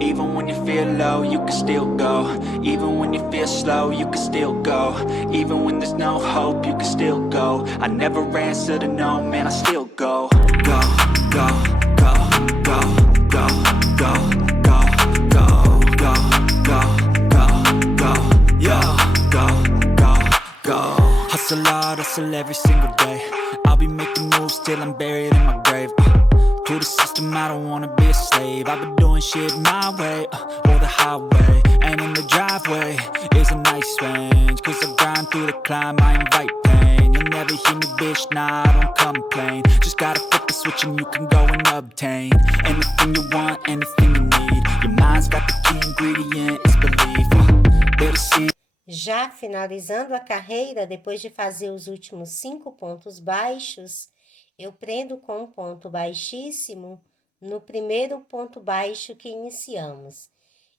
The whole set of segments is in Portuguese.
Even when you feel low, you can still go. Even when you feel slow, you can still go. Even when there's no hope, you can still go. I never answer to no, man, I still go. Go, go, go, go, go, go, go, go, go, go, go, go, yeah, go, go, go. Hustle hard, hustle every single day. I'll be making moves till I'm buried in my grave. To the system, I don't wanna be a slave. I've been doing shit my way, or the highway. And in the driveway is a nice range. Cause I grind through the climb, I invite pain. You'll never hear me, bitch, nah, I don't complain. Just gotta flip the switch and you can go and obtain anything you want, anything you need. Your mind's got the key ingredient, it's belief. Better see. Já finalizando a carreira, depois de fazer os últimos 5 pontos baixos, eu prendo com um ponto baixíssimo no primeiro ponto baixo que iniciamos.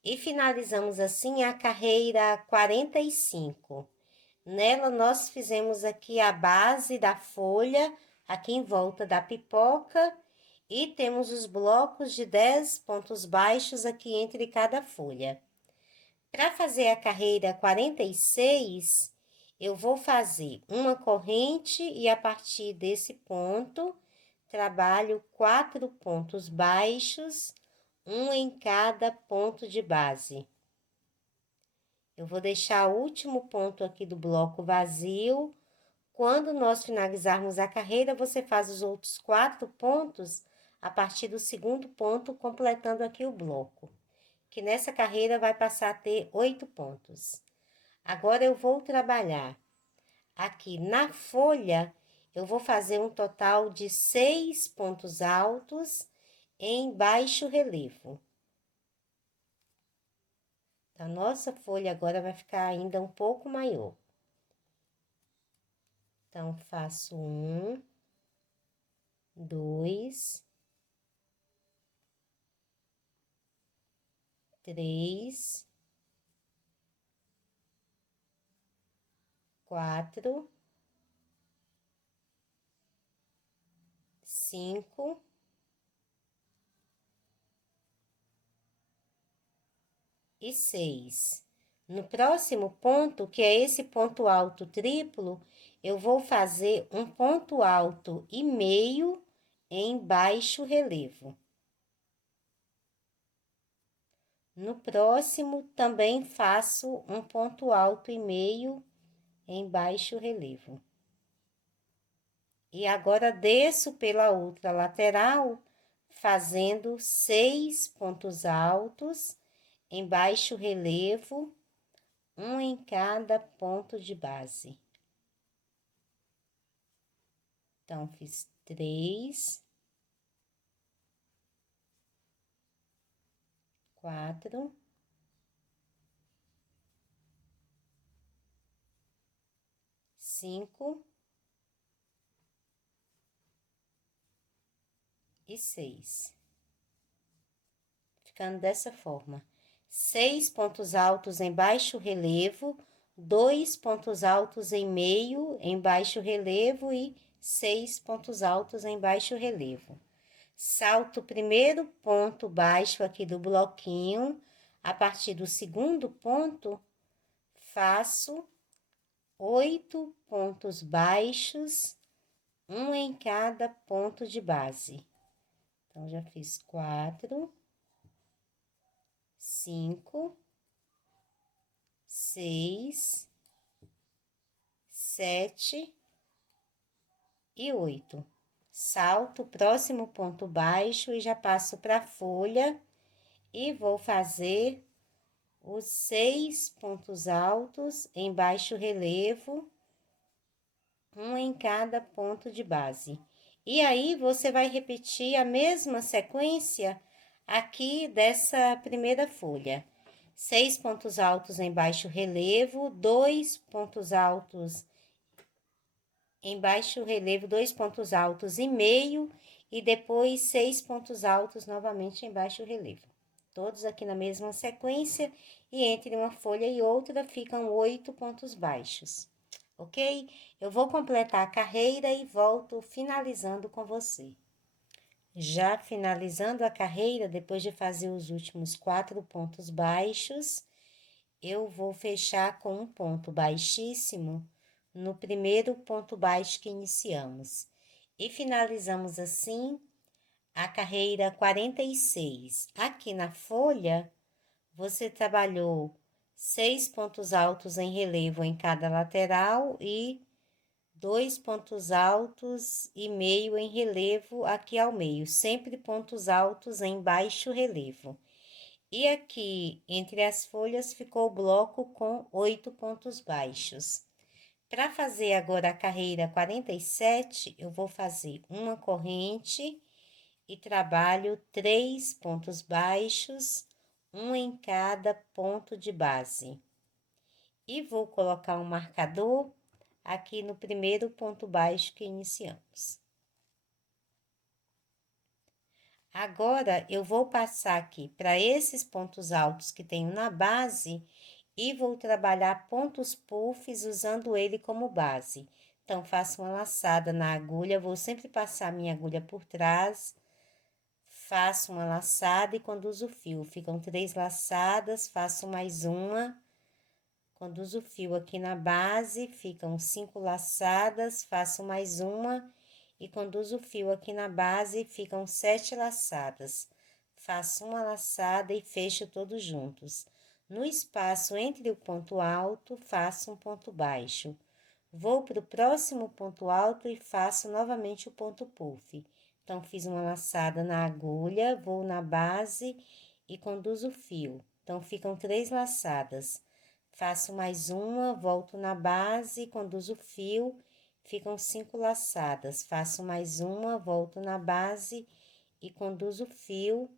E finalizamos assim a carreira 45. Nela, nós fizemos aqui a base da folha, aqui em volta da pipoca, e temos os blocos de 10 pontos baixos aqui entre cada folha. Para fazer a carreira 46, eu vou fazer uma corrente e a partir desse ponto, trabalho 4 pontos baixos, um em cada ponto de base. Eu vou deixar o último ponto aqui do bloco vazio. Quando nós finalizarmos a carreira, você faz os outros 4 pontos a partir do segundo ponto, completando aqui o bloco. Que nessa carreira vai passar a ter 8 pontos. Agora, eu vou trabalhar aqui na folha, eu vou fazer um total de 6 pontos altos em baixo relevo. A nossa folha agora vai ficar ainda um pouco maior. Então, faço 1, 2, 3, 4, 5, 6. No próximo ponto, que é esse ponto alto triplo, eu vou fazer um ponto alto e meio em baixo relevo. No próximo, também faço um ponto alto e meio em baixo relevo. E agora, desço pela outra lateral, fazendo 6 pontos altos em baixo relevo, um em cada ponto de base. Então, fiz 3, 4, 5 e 6. Ficando dessa forma. 6 pontos altos em baixo relevo, 2 pontos altos em meio em baixo relevo e 6 pontos altos em baixo relevo. Salto o primeiro ponto baixo aqui do bloquinho, a partir do segundo ponto, faço 8 pontos baixos, um em cada ponto de base. Então, já fiz 4, 5, 6, 7 e 8. Salto o próximo ponto baixo e já passo para a folha e vou fazer os 6 pontos altos em baixo relevo, um em cada ponto de base. E aí, você vai repetir a mesma sequência aqui dessa primeira folha. 6 pontos altos em baixo relevo, 2 pontos altos em baixo relevo, 2 pontos altos e meio, e depois 6 pontos altos novamente em baixo relevo. Todos aqui na mesma sequência, e entre uma folha e outra ficam 8 pontos baixos, ok? Eu vou completar a carreira e volto finalizando com você. Já finalizando a carreira, depois de fazer os últimos 4 pontos baixos, eu vou fechar com um ponto baixíssimo no primeiro ponto baixo que iniciamos. E finalizamos assim a carreira 46. Aqui na folha, você trabalhou 6 pontos altos em relevo em cada lateral e 2 pontos altos e meio em relevo aqui ao meio, sempre pontos altos em baixo relevo. E aqui, entre as folhas, ficou o bloco com 8 pontos baixos. Para fazer agora a carreira 47, eu vou fazer uma corrente e trabalho 3 pontos baixos, um em cada ponto de base. E vou colocar um marcador aqui no primeiro ponto baixo que iniciamos. Agora, eu vou passar aqui para esses pontos altos que tenho na base e vou trabalhar pontos puffs usando ele como base. Então, faço uma laçada na agulha, vou sempre passar minha agulha por trás, faço uma laçada e conduzo o fio. Ficam 3 laçadas, faço mais uma, conduzo o fio aqui na base, ficam 5 laçadas, faço mais uma e conduzo o fio aqui na base, ficam 7 laçadas. Faço uma laçada e fecho todos juntos. No espaço entre o ponto alto, faço um ponto baixo. Vou para o próximo ponto alto e faço novamente o ponto puff. Então, fiz uma laçada na agulha, vou na base e conduzo o fio. Então, ficam 3 laçadas. Faço mais uma, volto na base, conduzo o fio, ficam 5 laçadas. Faço mais uma, volto na base e conduzo o fio,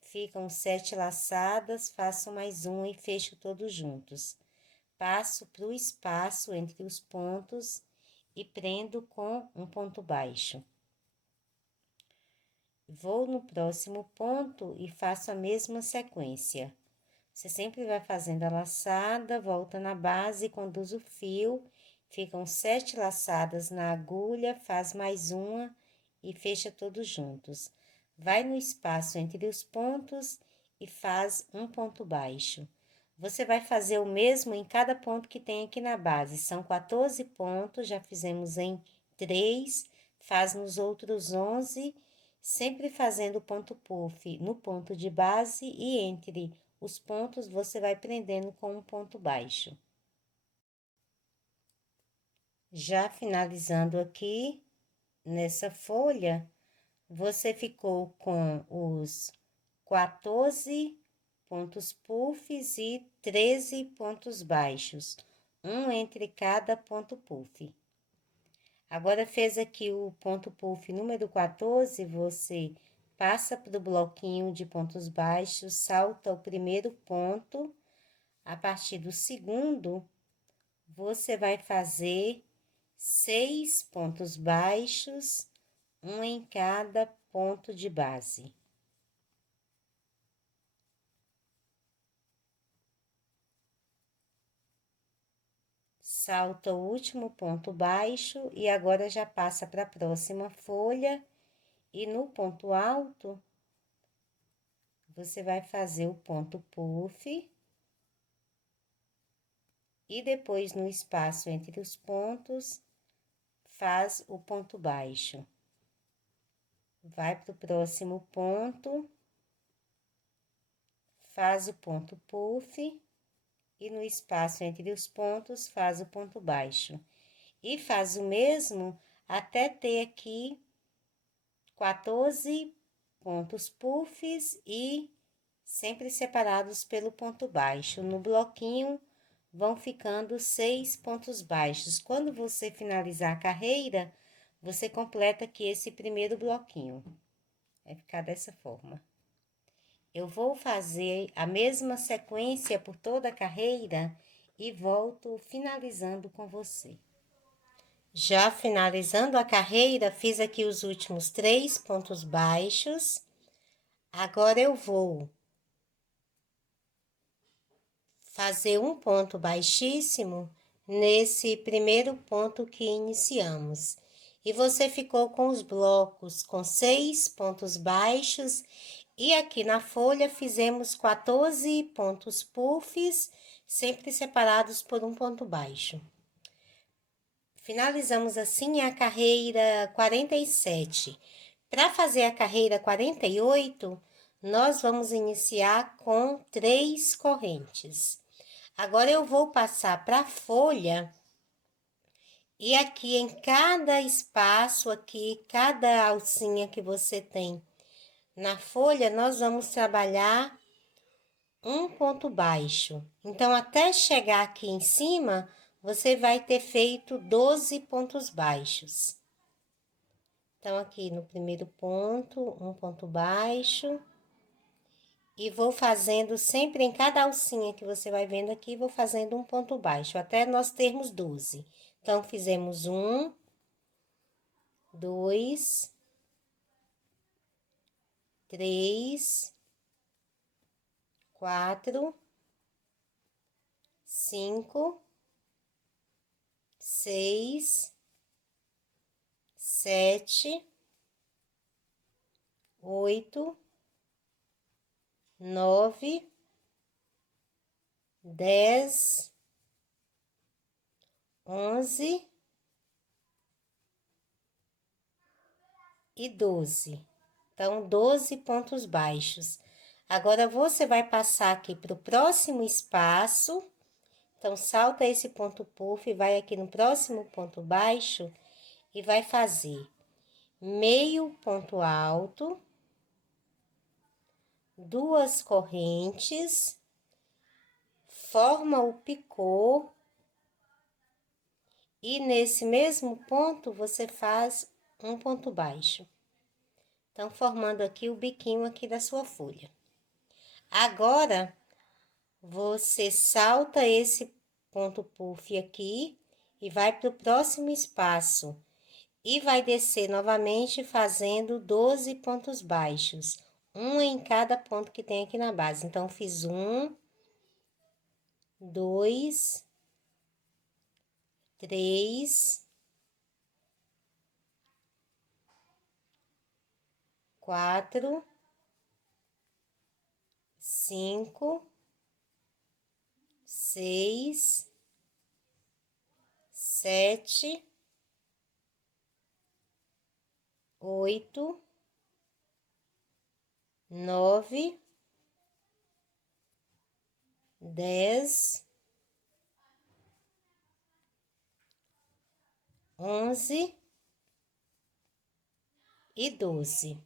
ficam 7 laçadas, faço mais uma e fecho todos juntos. Passo para o espaço entre os pontos e prendo com um ponto baixo. Vou no próximo ponto e faço a mesma sequência. Você sempre vai fazendo a laçada, volta na base, conduz o fio, ficam 7 laçadas na agulha, faz mais uma e fecha todos juntos. Vai no espaço entre os pontos e faz um ponto baixo. Você vai fazer o mesmo em cada ponto que tem aqui na base. São 14 pontos, já fizemos em 3, faz nos outros 11, sempre fazendo ponto puff no ponto de base e entre os pontos você vai prendendo com um ponto baixo. Já finalizando aqui, nessa folha, você ficou com os 14 pontos puffs e 13 pontos baixos, um entre cada ponto puff. Agora, fez aqui o ponto puff número 14, você passa para o bloquinho de pontos baixos, salta o primeiro ponto, a partir do segundo, você vai fazer 6 pontos baixos, um em cada ponto de base. Salta o último ponto baixo e agora já passa para a próxima folha e no ponto alto, você vai fazer o ponto puff e depois no espaço entre os pontos, faz o ponto baixo. Vai para o próximo ponto, faz o ponto puff e no espaço entre os pontos faz o ponto baixo. E faz o mesmo até ter aqui 14 pontos puffs e sempre separados pelo ponto baixo. No bloquinho vão ficando 6 pontos baixos. Quando você finalizar a carreira, você completa aqui esse primeiro bloquinho. Vai ficar dessa forma. Eu vou fazer a mesma sequência por toda a carreira e volto finalizando com você. Já finalizando a carreira, fiz aqui os últimos 3 pontos baixos. Agora, eu vou fazer um ponto baixíssimo nesse primeiro ponto que iniciamos. e você ficou com os blocos com 6 pontos baixos, e aqui na folha fizemos 14 pontos puffs, sempre separados por um ponto baixo. Finalizamos assim a carreira 47. Para fazer a carreira 48, nós vamos iniciar com 3 correntes. Agora, eu vou passar para a folha, e aqui em cada espaço, aqui, cada alcinha que você tem na folha, nós vamos trabalhar um ponto baixo. Então, até chegar aqui em cima, você vai ter feito 12 pontos baixos. Então, aqui no primeiro ponto, um ponto baixo. E vou fazendo sempre em cada alcinha que você vai vendo aqui, vou fazendo um ponto baixo, até nós termos 12. Então, fizemos 1, 2, 3, 4, 5, 6, 7, 8, 9, 10, 11 e 12. Então, 12 pontos baixos. Agora, você vai passar aqui para o próximo espaço. Então, salta esse ponto puff, vai aqui no próximo ponto baixo e vai fazer meio ponto alto, 2 correntes, forma o picô, e nesse mesmo ponto você faz um ponto baixo. Então, formando aqui o biquinho aqui da sua folha. Agora, você salta esse ponto puff aqui e vai para o próximo espaço. E vai descer novamente fazendo 12 pontos baixos. Um em cada ponto que tem aqui na base. Então, fiz 1, 2, 3, 4, 5, 6, 7, 8, 9, 10, 11 e 12.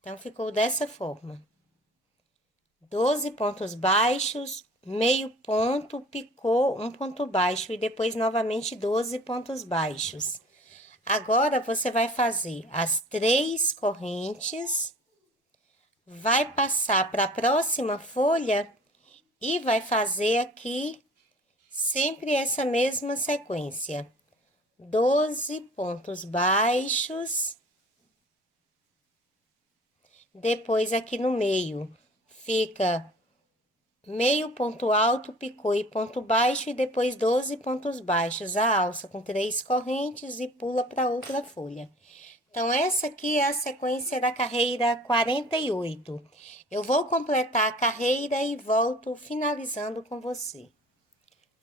Então, ficou dessa forma. 12 pontos baixos, meio ponto, picô, um ponto baixo, e depois novamente 12 pontos baixos. Agora, você vai fazer as 3 correntes, vai passar para a próxima folha e vai fazer aqui sempre essa mesma sequência. 12 pontos baixos. Depois, aqui no meio, fica meio ponto alto, picô e ponto baixo, e depois 12 pontos baixos, a alça com 3 correntes e pula para outra folha. Então, essa aqui é a sequência da carreira 48. Eu vou completar a carreira e volto finalizando com você.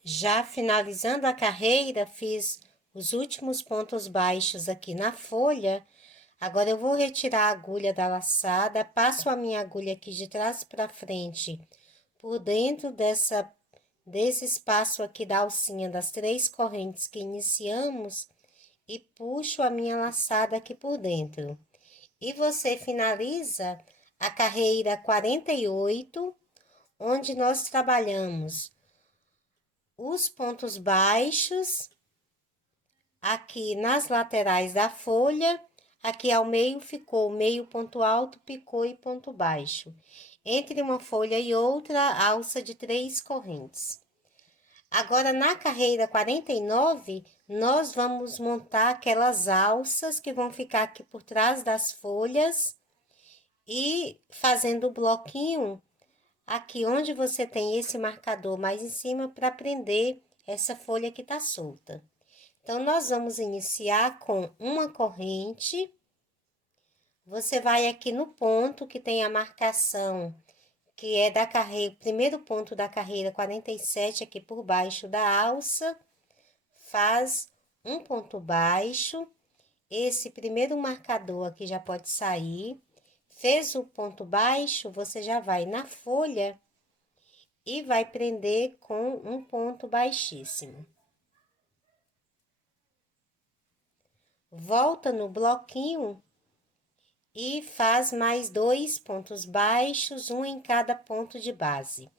Já finalizando a carreira, fiz os últimos pontos baixos aqui na folha. Agora, eu vou retirar a agulha da laçada, passo a minha agulha aqui de trás para frente, por dentro desse espaço aqui da alcinha das 3 correntes que iniciamos, e puxo a minha laçada aqui por dentro. E você finaliza a carreira 48, onde nós trabalhamos os pontos baixos aqui nas laterais da folha. Aqui ao meio ficou meio ponto alto, picô e ponto baixo. Entre uma folha e outra, alça de 3 correntes. Agora, na carreira 49, nós vamos montar aquelas alças que vão ficar aqui por trás das folhas e fazendo o bloquinho aqui onde você tem esse marcador mais em cima para prender essa folha que tá solta. Então, nós vamos iniciar com uma corrente. Você vai aqui no ponto que tem a marcação, que é da carreira, primeiro ponto da carreira 47, aqui por baixo da alça, faz um ponto baixo. Esse primeiro marcador aqui já pode sair. Fez o ponto baixo, você já vai na folha e vai prender com um ponto baixíssimo. Volta no bloquinho e faz mais 2 pontos baixos, um em cada ponto de base.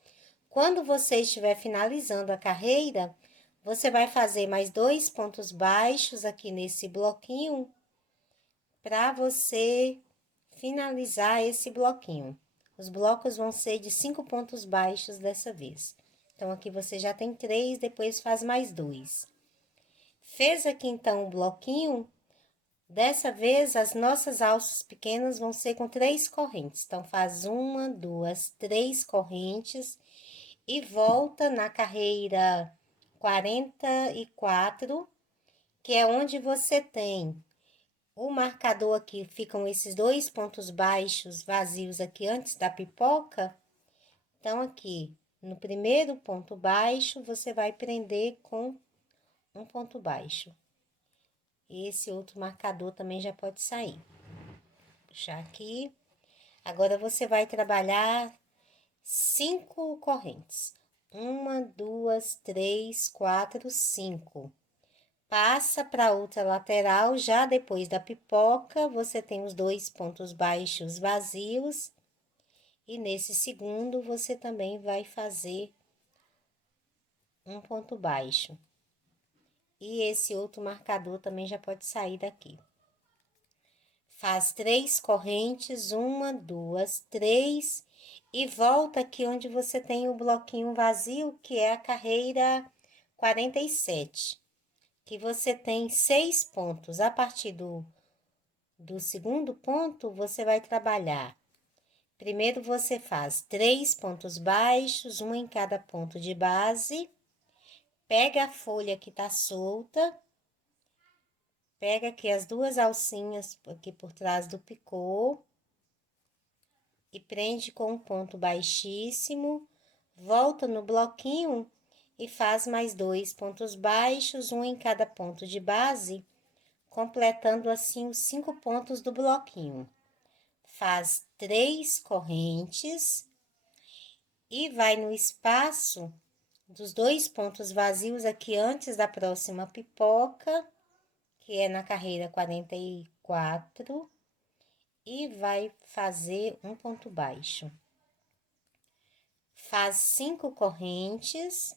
Quando você estiver finalizando a carreira, você vai fazer mais 2 pontos baixos aqui nesse bloquinho para você finalizar esse bloquinho. Os blocos vão ser de 5 pontos baixos dessa vez. Então, aqui você já tem 3, depois faz mais 2. Fez aqui, então, o bloquinho. Dessa vez, as nossas alças pequenas vão ser com 3 correntes. Então, faz 1, 2, 3 correntes e volta na carreira 44, que é onde você tem o marcador aqui, ficam esses 2 pontos baixos vazios aqui antes da pipoca. Então, aqui, no primeiro ponto baixo, você vai prender com um ponto baixo. Esse outro marcador também já pode sair. Puxar aqui. Agora, você vai trabalhar 5 correntes. 1, 2, 3, 4, 5. Passa para outra lateral, já depois da pipoca, você tem os 2 pontos baixos vazios. E nesse segundo, você também vai fazer um ponto baixo. E esse outro marcador também já pode sair daqui. Faz 3 correntes, 1, 2, 3, e volta aqui onde você tem o bloquinho vazio, que é a carreira 47. Que você tem 6 pontos. A partir do segundo ponto, você vai trabalhar. Primeiro, você faz 3 pontos baixos, um em cada ponto de base. Pega a folha que tá solta. Pega aqui as 2 alcinhas aqui por trás do picô. E prende com um ponto baixíssimo. Volta no bloquinho e faz mais 2 pontos baixos, um em cada ponto de base, completando assim os 5 pontos do bloquinho. Faz 3 correntes e vai no espaço dos 2 pontos vazios aqui antes da próxima pipoca, que é na carreira 44, e vai fazer um ponto baixo. Faz 5 correntes.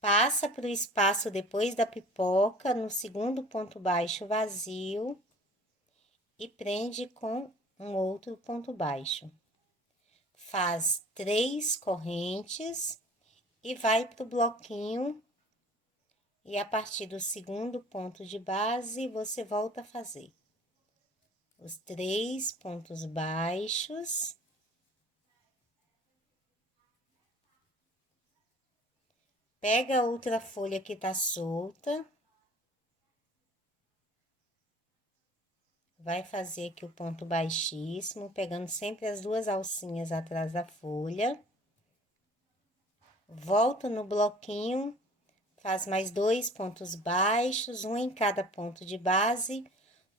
Passa para o espaço depois da pipoca, no segundo ponto baixo vazio, e prende com um outro ponto baixo. Faz 3 correntes e vai para o bloquinho, e a partir do segundo ponto de base, você volta a fazer os 3 pontos baixos. Pega outra folha que tá solta. Vai fazer aqui o ponto baixíssimo, pegando sempre as 2 alcinhas atrás da folha. Volta no bloquinho, faz mais 2 pontos baixos, um em cada ponto de base,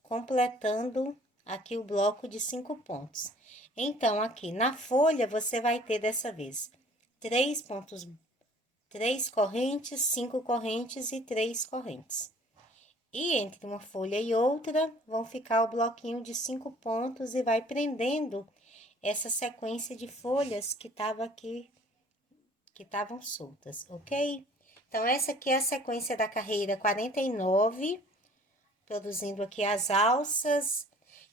completando aqui o bloco de 5 pontos. Então, aqui na folha, você vai ter dessa vez 3 pontos, 3 correntes, 5 correntes e 3 correntes. E entre uma folha e outra, vão ficar o bloquinho de 5 pontos e vai prendendo essa sequência de folhas que tava aqui, que estavam soltas, ok? Então, essa aqui é a sequência da carreira 49, produzindo aqui as alças.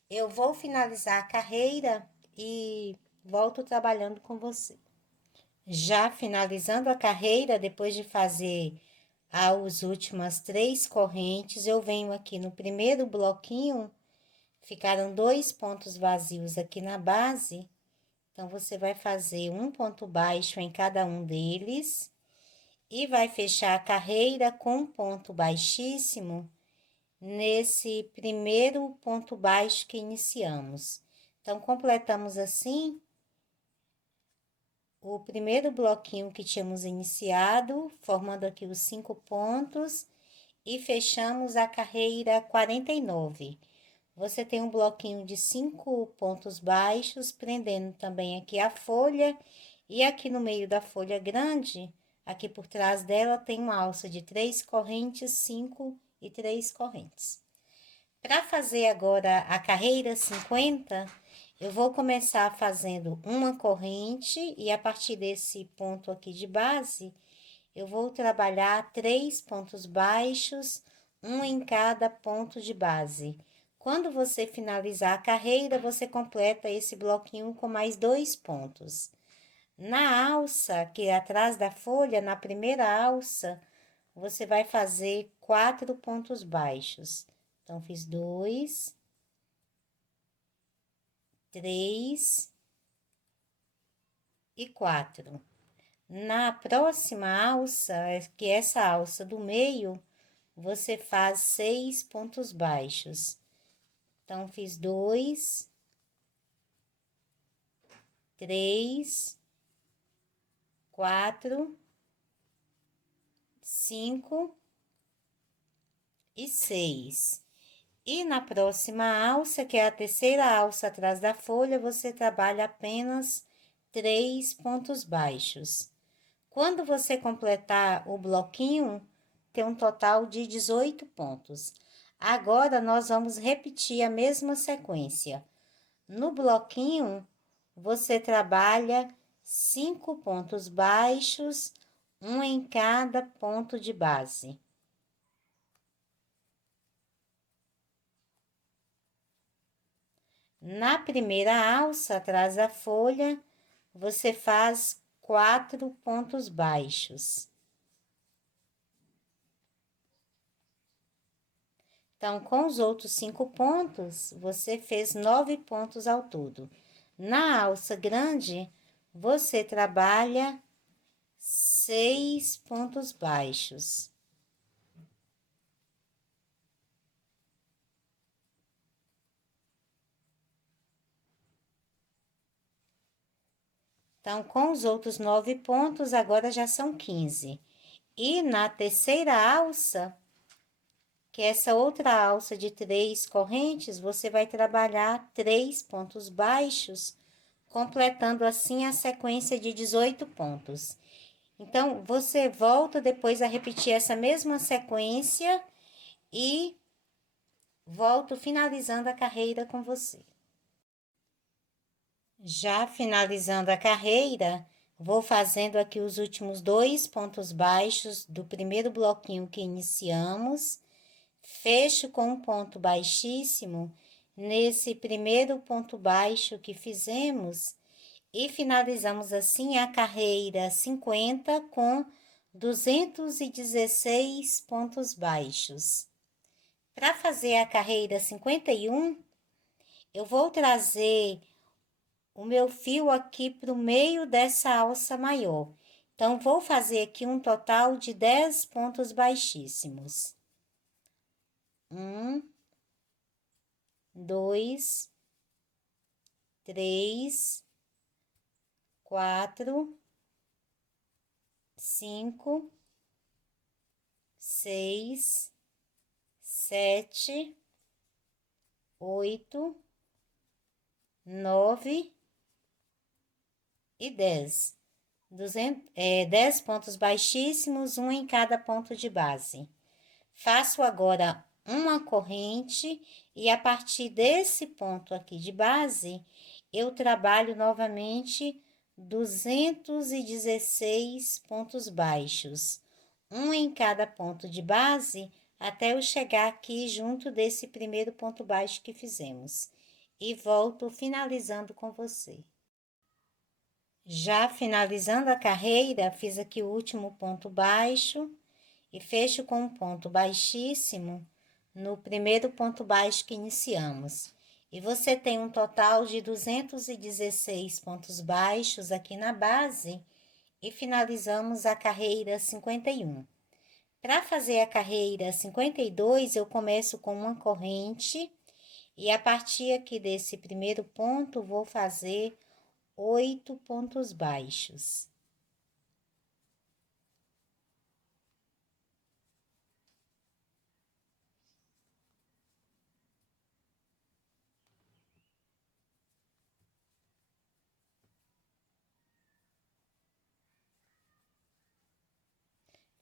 Eu vou finalizar a carreira e volto trabalhando com você. Já finalizando a carreira, depois de fazer as últimas 3 correntes, eu venho aqui no primeiro bloquinho, ficaram 2 pontos vazios aqui na base, Então, você vai fazer um ponto baixo em cada um deles e vai fechar a carreira com um ponto baixíssimo nesse primeiro ponto baixo que iniciamos. Então, completamos assim o primeiro bloquinho que tínhamos iniciado, formando aqui os 5 pontos e fechamos a carreira 49. Você tem um bloquinho de 5 pontos baixos, prendendo também aqui a folha, e aqui no meio da folha grande, aqui por trás dela, tem uma alça de 3 correntes, 5 e 3 correntes. Para fazer agora a carreira 50, eu vou começar fazendo uma corrente e a partir desse ponto aqui de base, eu vou trabalhar 3 pontos baixos, um em cada ponto de base. Quando você finalizar a carreira, você completa esse bloquinho com mais 2 pontos. Na alça, que é atrás da folha, na primeira alça, você vai fazer 4 pontos baixos. Então, fiz 2, 3 e 4. Na próxima alça, que é essa alça do meio, você faz 6 pontos baixos. Então, fiz 2, 3, 4, 5 e 6. E na próxima alça, que é a terceira alça atrás da folha, você trabalha apenas 3 pontos baixos. Quando você completar o bloquinho, tem um total de 18 pontos. Agora, nós vamos repetir a mesma sequência. No bloquinho, você trabalha 5 pontos baixos, um em cada ponto de base. Na primeira alça, atrás da folha, você faz 4 pontos baixos. Então, com os outros 5 pontos, você fez 9 pontos ao todo. Na alça grande, você trabalha 6 pontos baixos. Então, com os outros 9 pontos, agora já são 15. E na terceira alça, que é essa outra alça de 3 correntes, você vai trabalhar 3 pontos baixos, completando assim a sequência de 18 pontos. Então, você volta depois a repetir essa mesma sequência e volto finalizando a carreira com você. Já finalizando a carreira, vou fazendo aqui os últimos 2 pontos baixos do primeiro bloquinho que iniciamos, fecho com um ponto baixíssimo nesse primeiro ponto baixo que fizemos e finalizamos assim a carreira 50 com 216 pontos baixos. Para fazer a carreira 51, eu vou trazer o meu fio aqui para o meio dessa alça maior. Então, vou fazer aqui um total de 10 pontos baixíssimos. 1, 2, 3, 4, 5, 6, 7, 8, 9 e 10. 10 pontos baixíssimos, um em cada ponto de base. Faço agora uma corrente e a partir desse ponto aqui de base, eu trabalho novamente 216 pontos baixos, um em cada ponto de base, até eu chegar aqui junto desse primeiro ponto baixo que fizemos. E volto finalizando com você. Já finalizando a carreira, fiz aqui o último ponto baixo e fecho com um ponto baixíssimo no primeiro ponto baixo que iniciamos. E você tem um total de 216 pontos baixos aqui na base e finalizamos a carreira 51. Para fazer a carreira 52, eu começo com uma corrente e a partir aqui desse primeiro ponto, vou fazer 8 pontos baixos.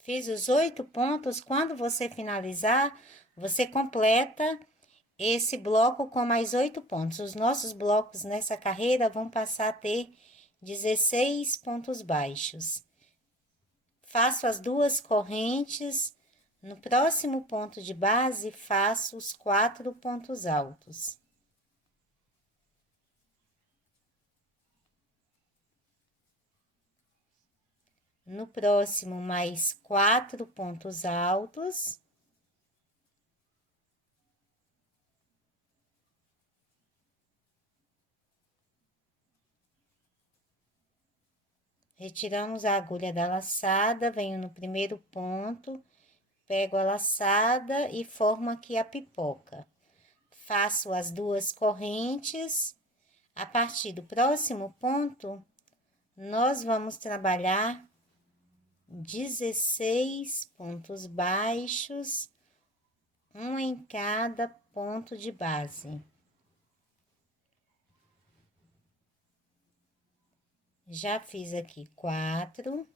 Fiz os 8 pontos, quando você finalizar, você completa esse bloco com mais 8 pontos. Os nossos blocos nessa carreira vão passar a ter 16 pontos baixos. Faço as duas correntes, no próximo ponto de base, faço os 4 pontos altos. No próximo, mais 4 pontos altos. Retiramos a agulha da laçada, venho no primeiro ponto, pego a laçada e formo aqui a pipoca. Faço as duas correntes. A partir do próximo ponto, nós vamos trabalhar 16 pontos baixos, um em cada ponto de base. Já fiz aqui 4,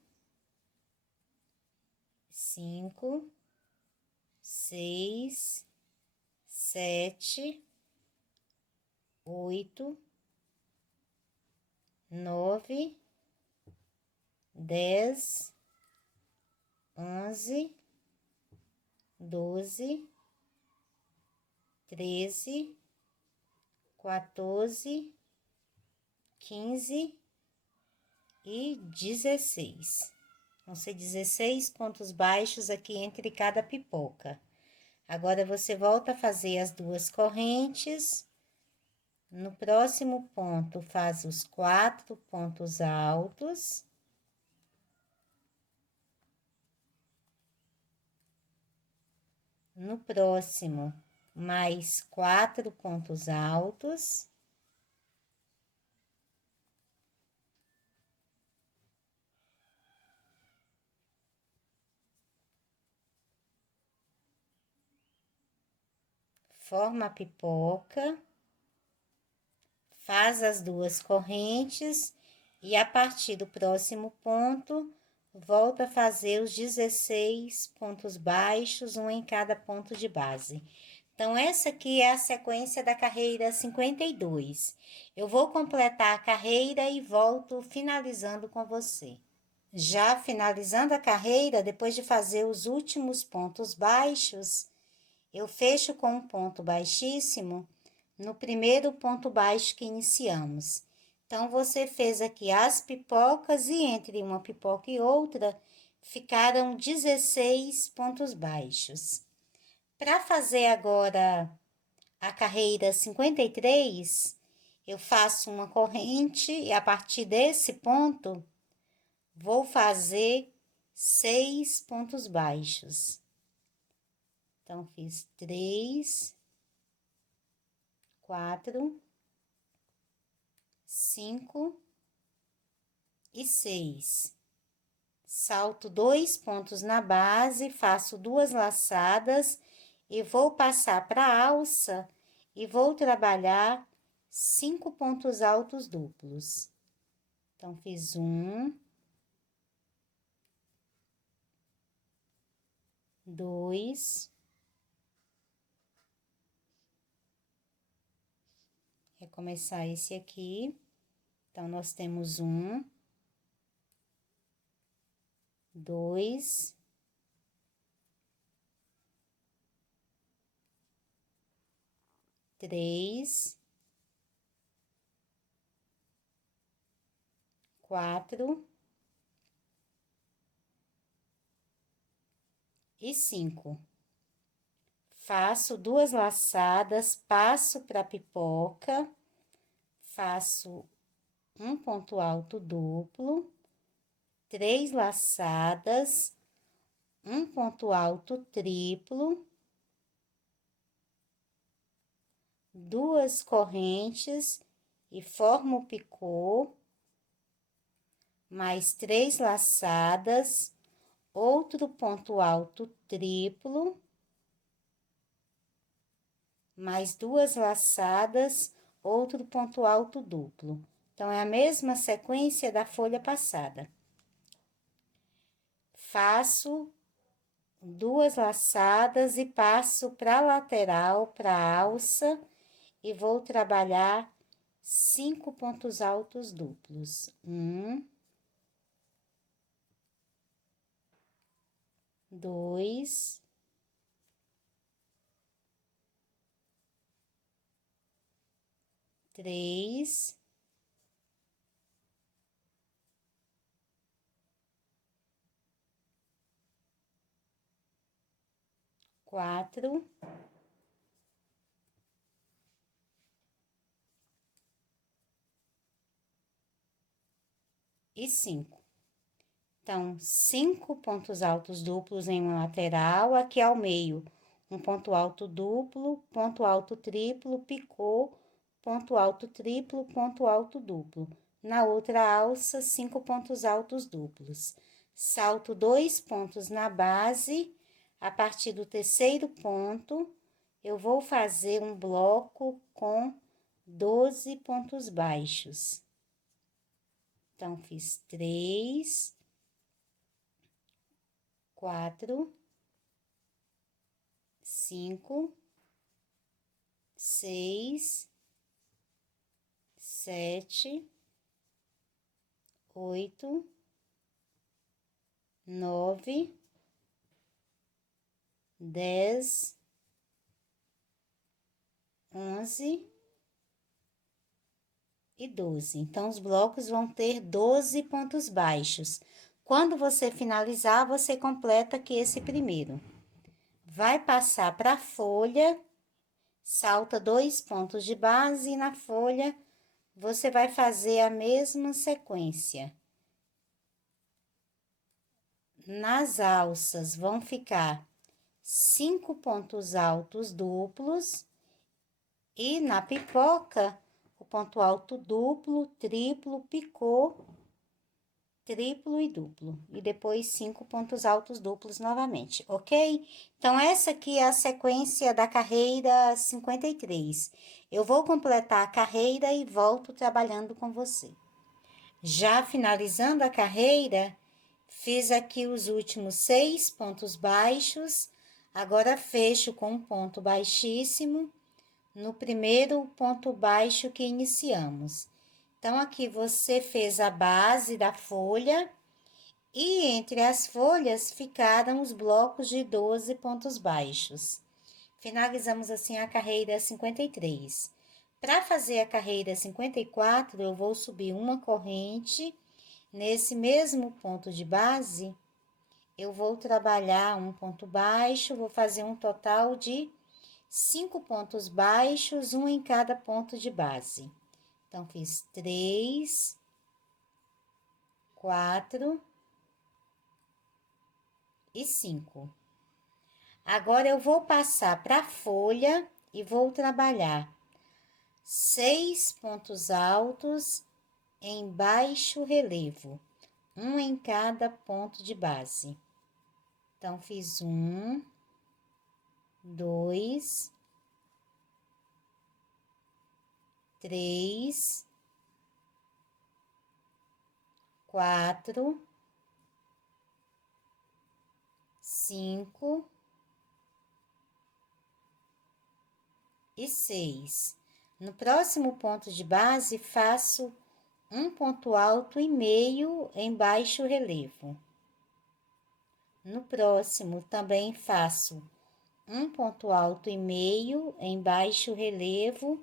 5, 6, 7, 8, 9, 10, 11, 12, 13, 14, 15 e 16. Vão ser 16 pontos baixos aqui entre cada pipoca. Agora, você volta a fazer as duas correntes. No próximo ponto, faz os 4 pontos altos. No próximo, mais 4 pontos altos. Forma a pipoca, faz as duas correntes e a partir do próximo ponto, volta a fazer os 16 pontos baixos, um em cada ponto de base. Então, essa aqui é a sequência da carreira 52. Eu vou completar a carreira e volto finalizando com você. Já finalizando a carreira, depois de fazer os últimos pontos baixos, eu fecho com um ponto baixíssimo no primeiro ponto baixo que iniciamos. Então, você fez aqui as pipocas e entre uma pipoca e outra ficaram 16 pontos baixos. Para fazer agora a carreira 53, eu faço uma corrente e a partir desse ponto vou fazer 6 pontos baixos. Então, fiz 3, 4, 5 e 6. Salto 2 pontos na base, faço 2 laçadas e vou passar para a alça e vou trabalhar 5 pontos altos duplos. Então, fiz 1, 2, recomeçar esse aqui. Então, nós temos 1, 2, 3, 4 e 5. faço 2 laçadas, passo para a pipoca, faço um ponto alto duplo, 3 laçadas, um ponto alto triplo, 2 correntes e formo o picô, mais 3 laçadas, outro ponto alto triplo, mais 2 laçadas, outro ponto alto duplo. Então, é a mesma sequência da folha passada. Faço 2 laçadas e passo para a lateral, para a alça, e vou trabalhar 5 pontos altos duplos. 1, 2, 3, 4 e 5. Então, 5 pontos altos duplos em uma lateral, aqui ao meio, um ponto alto duplo, ponto alto triplo, picô, ponto alto triplo, ponto alto duplo. Na outra alça, 5 pontos altos duplos. Salto 2 pontos na base, a partir do terceiro ponto, eu vou fazer um bloco com 12 pontos baixos. Então, fiz 3, 4, 5, 6, 7, 8, 9, 10, 11 e 12. Então, os blocos vão ter 12 pontos baixos. Quando você finalizar, você completa aqui esse primeiro. Vai passar para a folha, salta 2 pontos de base e na folha você vai fazer a mesma sequência. Nas alças vão ficar 5 pontos altos duplos e na pipoca o ponto alto duplo, triplo, picô, triplo e duplo. E depois 5 pontos altos duplos novamente, ok? Então, essa aqui é a sequência da carreira 53. Eu vou completar a carreira e volto trabalhando com você. Já finalizando a carreira, fiz aqui os últimos 6 pontos baixos. Agora, fecho com um ponto baixíssimo no primeiro ponto baixo que iniciamos. Então, aqui você fez a base da folha e entre as folhas ficaram os blocos de 12 pontos baixos. Finalizamos assim a carreira 53. Para fazer a carreira 54, eu vou subir uma corrente. Nesse mesmo ponto de base, eu vou trabalhar um ponto baixo, vou fazer um total de 5 pontos baixos, um em cada ponto de base. Então, fiz 3, 4 e 5. Agora, eu vou passar para a folha e vou trabalhar 6 pontos altos em baixo relevo, um em cada ponto de base. Então, fiz 1, 2, 3, 4, 5 e 6. No próximo ponto de base, faço um ponto alto e meio em baixo relevo. No próximo, também faço um ponto alto e meio em baixo relevo.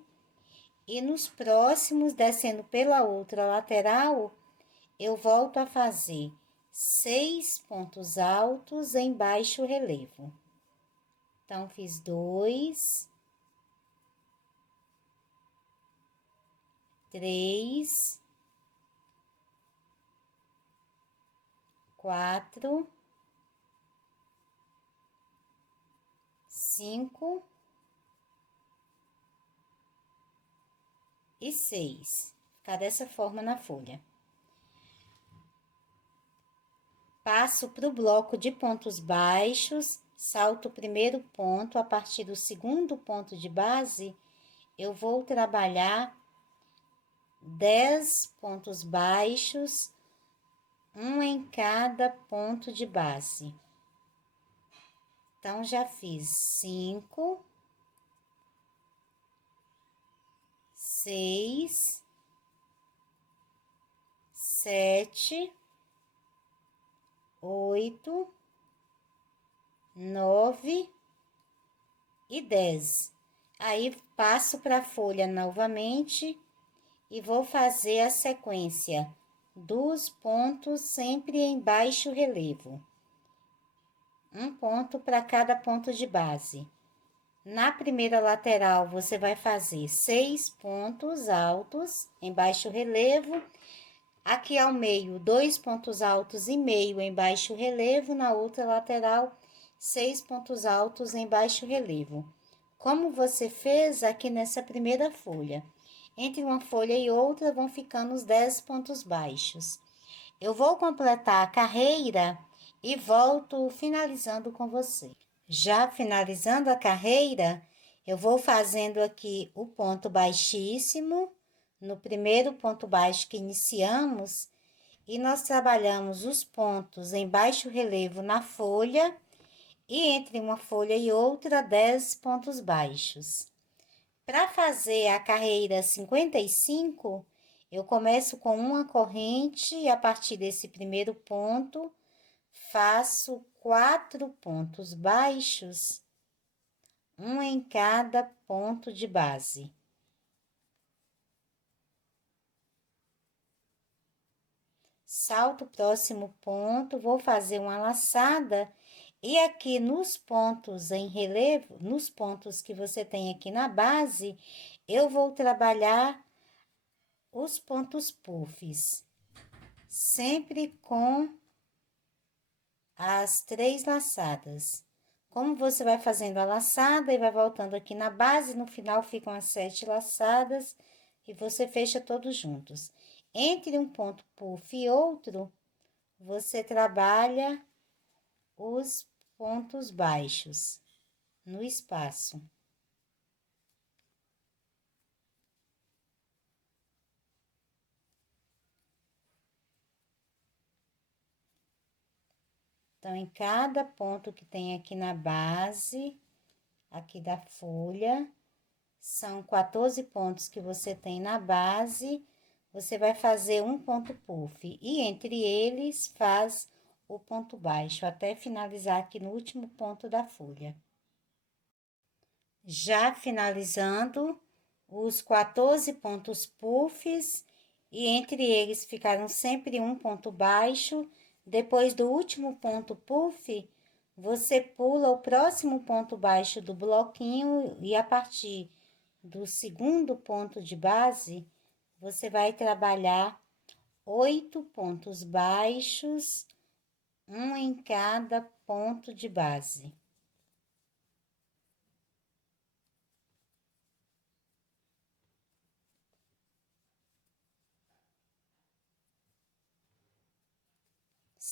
E nos próximos, descendo pela outra lateral, eu volto a fazer 6 pontos altos em baixo relevo. Então, fiz 2, 3, 4, 5 e 6. Ficar dessa forma na folha. Passo para o bloco de pontos baixos, salto o primeiro ponto, a partir do segundo ponto de base, eu vou trabalhar 10 pontos baixos, um em cada ponto de base. Então, já fiz 5, 6, 7, 8, 9 e 10. Aí, passo para a folha novamente e vou fazer a sequência dos pontos sempre em baixo relevo. Um ponto para cada ponto de base. Na primeira lateral, você vai fazer 6 pontos altos em baixo relevo. Aqui ao meio, 2 pontos altos e meio em baixo relevo. Na outra lateral, 6 pontos altos em baixo relevo. Como você fez aqui nessa primeira folha. Entre uma folha e outra, vão ficando os 10 pontos baixos. Eu vou completar a carreira e volto finalizando com você. Já finalizando a carreira, eu vou fazendo aqui o ponto baixíssimo, no primeiro ponto baixo que iniciamos, e nós trabalhamos os pontos em baixo relevo na folha, e entre uma folha e outra, 10 pontos baixos. Para fazer a carreira 55, eu começo com uma corrente e a partir desse primeiro ponto, faço 4 pontos baixos, um em cada ponto de base. Salto o próximo ponto, vou fazer uma laçada e aqui nos pontos em relevo, nos pontos que você tem aqui na base, eu vou trabalhar os pontos puffs, sempre com as 3 laçadas. Como você vai fazendo a laçada e vai voltando aqui na base, no final ficam as 7 laçadas e você fecha todos juntos. Entre um ponto puff e outro, você trabalha os pontos baixos no espaço. Então, em cada ponto que tem aqui na base, aqui da folha, são 14 pontos que você tem na base, você vai fazer um ponto puff, e entre eles faz o ponto baixo, até finalizar aqui no último ponto da folha. Já finalizando os 14 pontos puffs, e entre eles ficaram sempre um ponto baixo. Depois do último ponto puff, você pula o próximo ponto baixo do bloquinho e a partir do segundo ponto de base, você vai trabalhar 8 pontos baixos, um em cada ponto de base.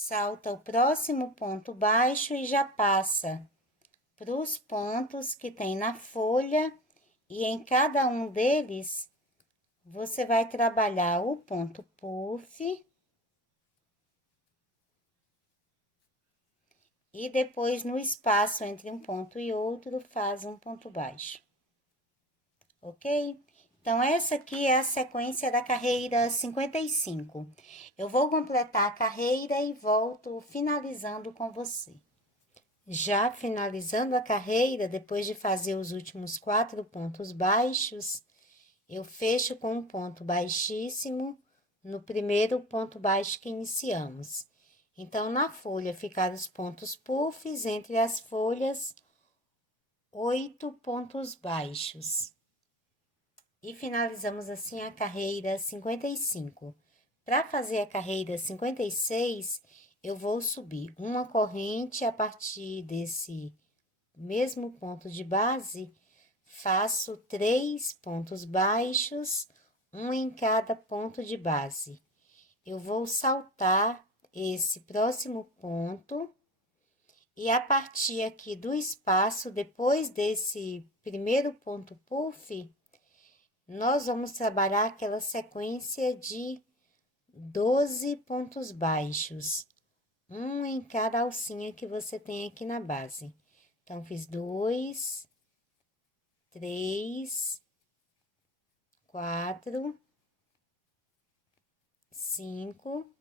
Salta o próximo ponto baixo e já passa para os pontos que tem na folha, e em cada um deles, você vai trabalhar o ponto puff, e depois no espaço entre um ponto e outro, faz um ponto baixo, ok? Então, essa aqui é a sequência da carreira 55. Eu vou completar a carreira e volto finalizando com você. Já finalizando a carreira, depois de fazer os últimos 4 pontos baixos, eu fecho com um ponto baixíssimo no primeiro ponto baixo que iniciamos. Então, na folha ficaram os pontos puffs, entre as folhas, 8 pontos baixos. E finalizamos assim a carreira 55. Para fazer a carreira 56, eu vou subir uma corrente a partir desse mesmo ponto de base, faço 3 pontos baixos, um em cada ponto de base. Eu vou saltar esse próximo ponto e a partir aqui do espaço, depois desse primeiro ponto puff, nós vamos trabalhar aquela sequência de 12 pontos baixos, um em cada alcinha que você tem aqui na base. Então, fiz 2, 3, 4, 5,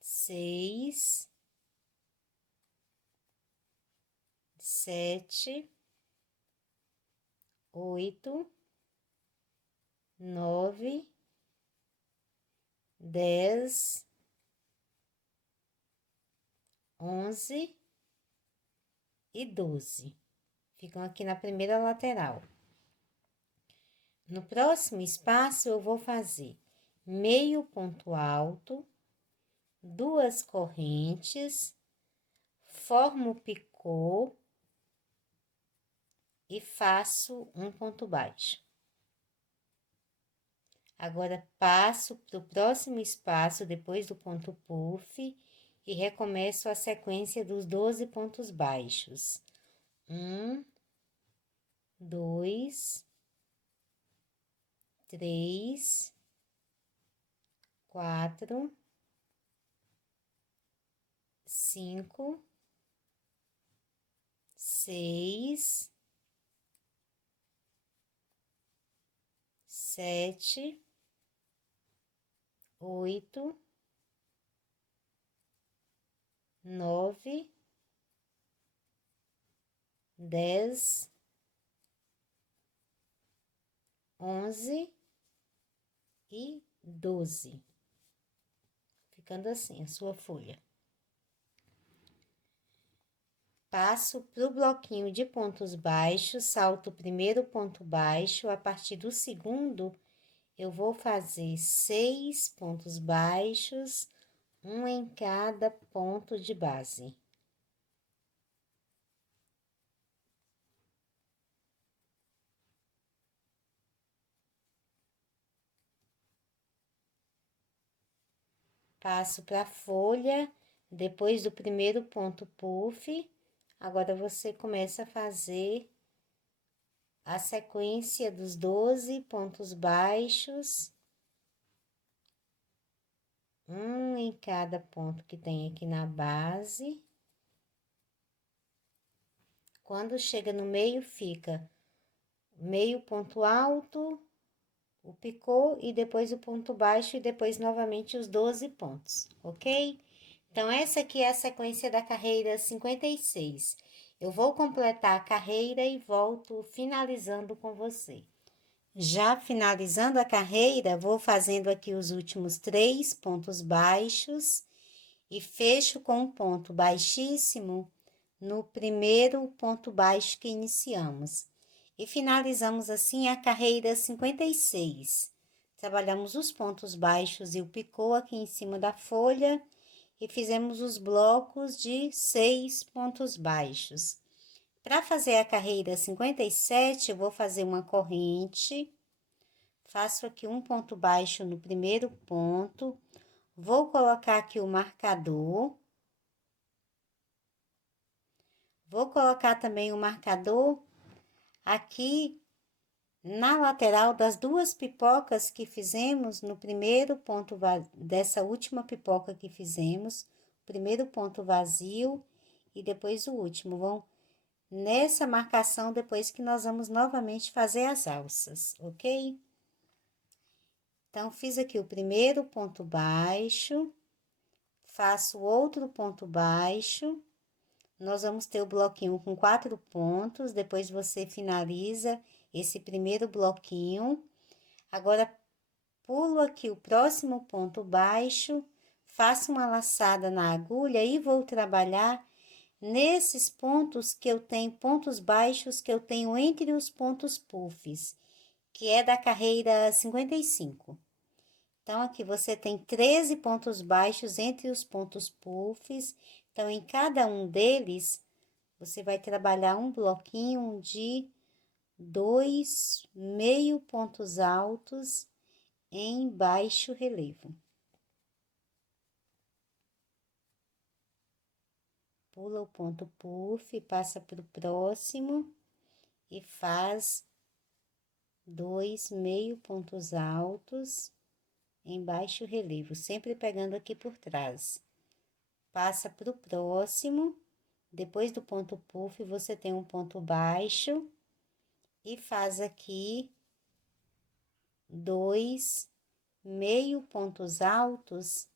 6, 7, 8, 9, 10, 11 e 12. Ficam aqui na primeira lateral. No próximo espaço, eu vou fazer meio ponto alto, 2 correntes, formo o picô e faço um ponto baixo. Agora, passo para o próximo espaço, depois do ponto puff, e recomeço a sequência dos 12 pontos baixos. 1, 2, 3, 4, 5, 6, 7, 8, 9, 10, 11 e 12. Ficando assim a sua folha. Passo pro bloquinho de pontos baixos, salto o primeiro ponto baixo, a partir do segundo, eu vou fazer 6 pontos baixos, um em cada ponto de base. Passo para a folha, depois do primeiro ponto puff, agora você começa a fazer a sequência dos 12 pontos baixos, um em cada ponto que tem aqui na base. Quando chega no meio, fica meio ponto alto, o picô e depois o ponto baixo e depois novamente os 12 pontos, ok? Então, essa aqui é a sequência da carreira 56. Eu vou completar a carreira e volto finalizando com você. Já finalizando a carreira, vou fazendo aqui os últimos 3 pontos baixos e fecho com um ponto baixíssimo no primeiro ponto baixo que iniciamos. E finalizamos assim a carreira 56. Trabalhamos os pontos baixos e o picô aqui em cima da folha e fizemos os blocos de 6 pontos baixos. Para fazer a carreira 57, eu vou fazer uma corrente, faço aqui um ponto baixo no primeiro ponto, vou colocar aqui o marcador, vou colocar também o marcador aqui na lateral das 2 pipocas que fizemos no primeiro ponto dessa última pipoca que fizemos, primeiro ponto vazio e depois o último. Vão nessa marcação depois que nós vamos novamente fazer as alças, ok? Então, fiz aqui o primeiro ponto baixo, faço outro ponto baixo. Nós vamos ter o bloquinho com 4 pontos, depois você finaliza esse primeiro bloquinho. Agora, pulo aqui o próximo ponto baixo, faço uma laçada na agulha e vou trabalhar nesses pontos que eu tenho, pontos baixos que eu tenho entre os pontos puffs, que é da carreira 55. Então, aqui você tem 13 pontos baixos entre os pontos puffs. Então, em cada um deles, você vai trabalhar um bloquinho de 2 meio pontos altos em baixo relevo. Pula o ponto puff, passa para o próximo e faz 2 meio pontos altos em baixo relevo, sempre pegando aqui por trás. Passa para o próximo, depois do ponto puff, você tem um ponto baixo e faz aqui 2 meio pontos altos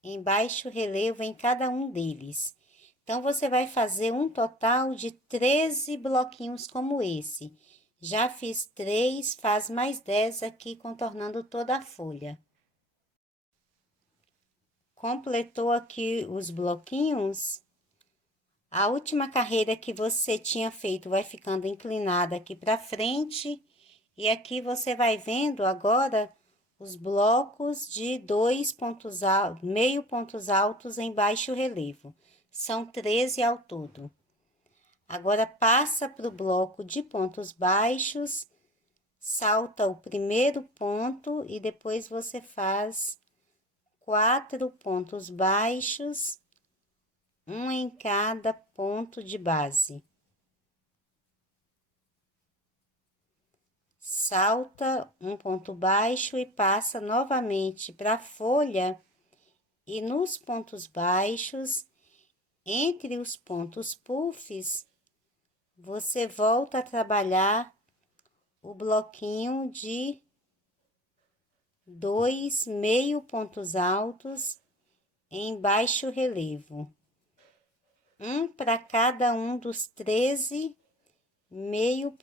em baixo relevo em cada um deles. Então, você vai fazer um total de 13 bloquinhos como esse. Já fiz 3, faz mais 10 aqui, contornando toda a folha. Completou aqui os bloquinhos, a última carreira que você tinha feito vai ficando inclinada aqui para frente, e aqui você vai vendo agora os blocos de 2 pontos altos, meio pontos altos em baixo relevo. São 13 ao todo. Agora, passa para o bloco de pontos baixos, salta o primeiro ponto e depois você faz 4 pontos baixos, um em cada ponto de base. Salta um ponto baixo e passa novamente para a folha, e nos pontos baixos, entre os pontos puffs, você volta a trabalhar o bloquinho de 2 meio pontos altos em baixo relevo. Um para cada um dos 13 meio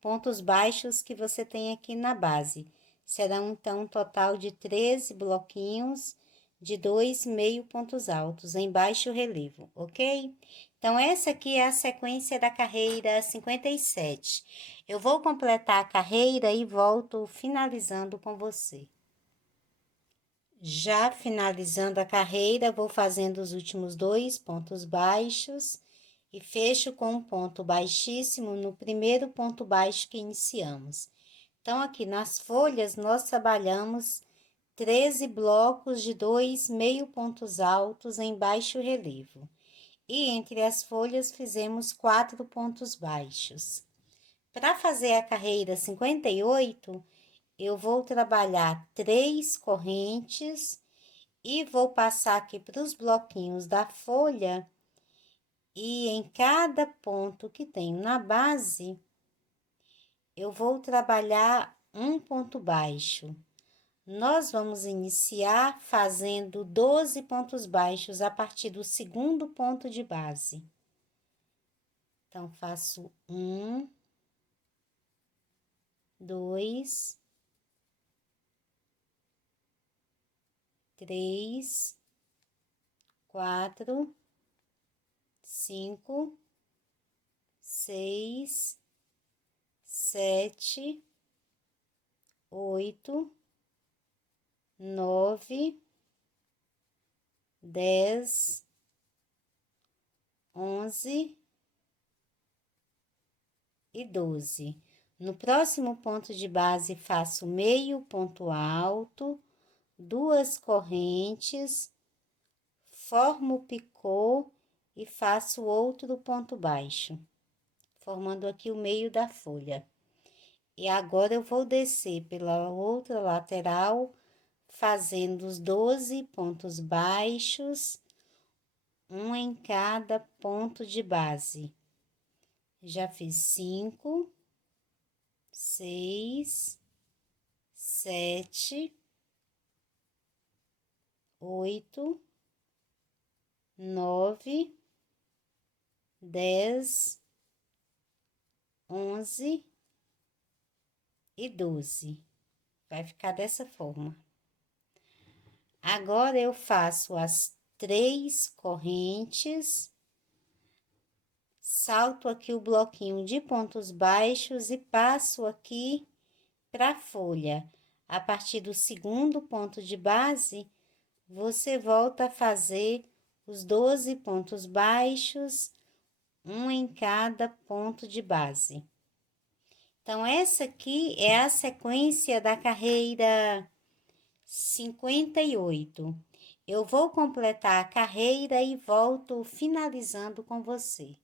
pontos baixos que você tem aqui na base. Serão, então, um total de 13 bloquinhos de 2 meio pontos altos em baixo relevo, ok? Então, essa aqui é a sequência da carreira 57. Eu vou completar a carreira e volto finalizando com você. Já finalizando a carreira, vou fazendo os últimos 2 pontos baixos e fecho com um ponto baixíssimo no primeiro ponto baixo que iniciamos. Então, aqui nas folhas, nós trabalhamos 13 blocos de 2 meio pontos altos em baixo relevo. E entre as folhas, fizemos 4 pontos baixos. Para fazer a carreira 58, eu vou trabalhar 3 correntes e vou passar aqui para os bloquinhos da folha, e em cada ponto que tenho na base, eu vou trabalhar um ponto baixo. Nós vamos iniciar fazendo 12 pontos baixos a partir do segundo ponto de base. Então, faço 1, 2, 3, 4, 5, 6, 7, 8, 9, 10, 11 e 12. No próximo ponto de base, faço meio ponto alto, 2 correntes, formo o picô e faço outro ponto baixo, formando aqui o meio da folha. E agora eu vou descer pela outra lateral, fazendo os 12 pontos baixos, um em cada ponto de base. Já fiz 5, 6, 7, 8, 9, 10, 11 e 12. Vai ficar dessa forma. Agora, eu faço as 3 correntes salto aqui o bloquinho de pontos baixos e passo aqui para a folha. A partir do segundo ponto de base, você volta a fazer os 12 pontos baixos, um em cada ponto de base. Então, essa aqui é a sequência da carreira 58. Eu vou completar a carreira e volto finalizando com você.